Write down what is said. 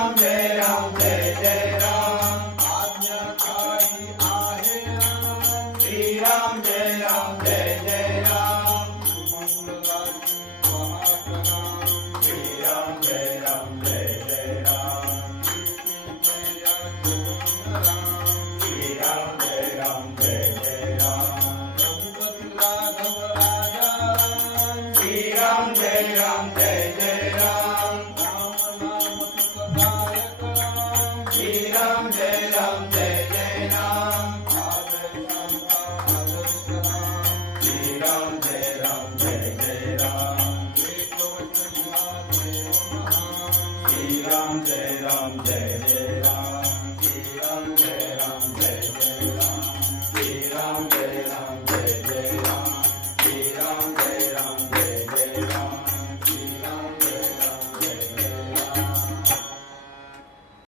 राम जय राम जय जय राम आज्ञाकारी आहे राम श्री राम जय राम जय जय राम मंगलाची वाहक राम श्री राम जय राम जय जय राम श्री राम जय राम जय जय राम रघुपति राघव राजा राम श्री राम जय राम जय जय राम राम नाम सुखदायक राम श्री राम जय राम जय जय राम आदर्श राम श्री राम जय राम जय जय राम एक वचन देव महान श्री राम जय राम जय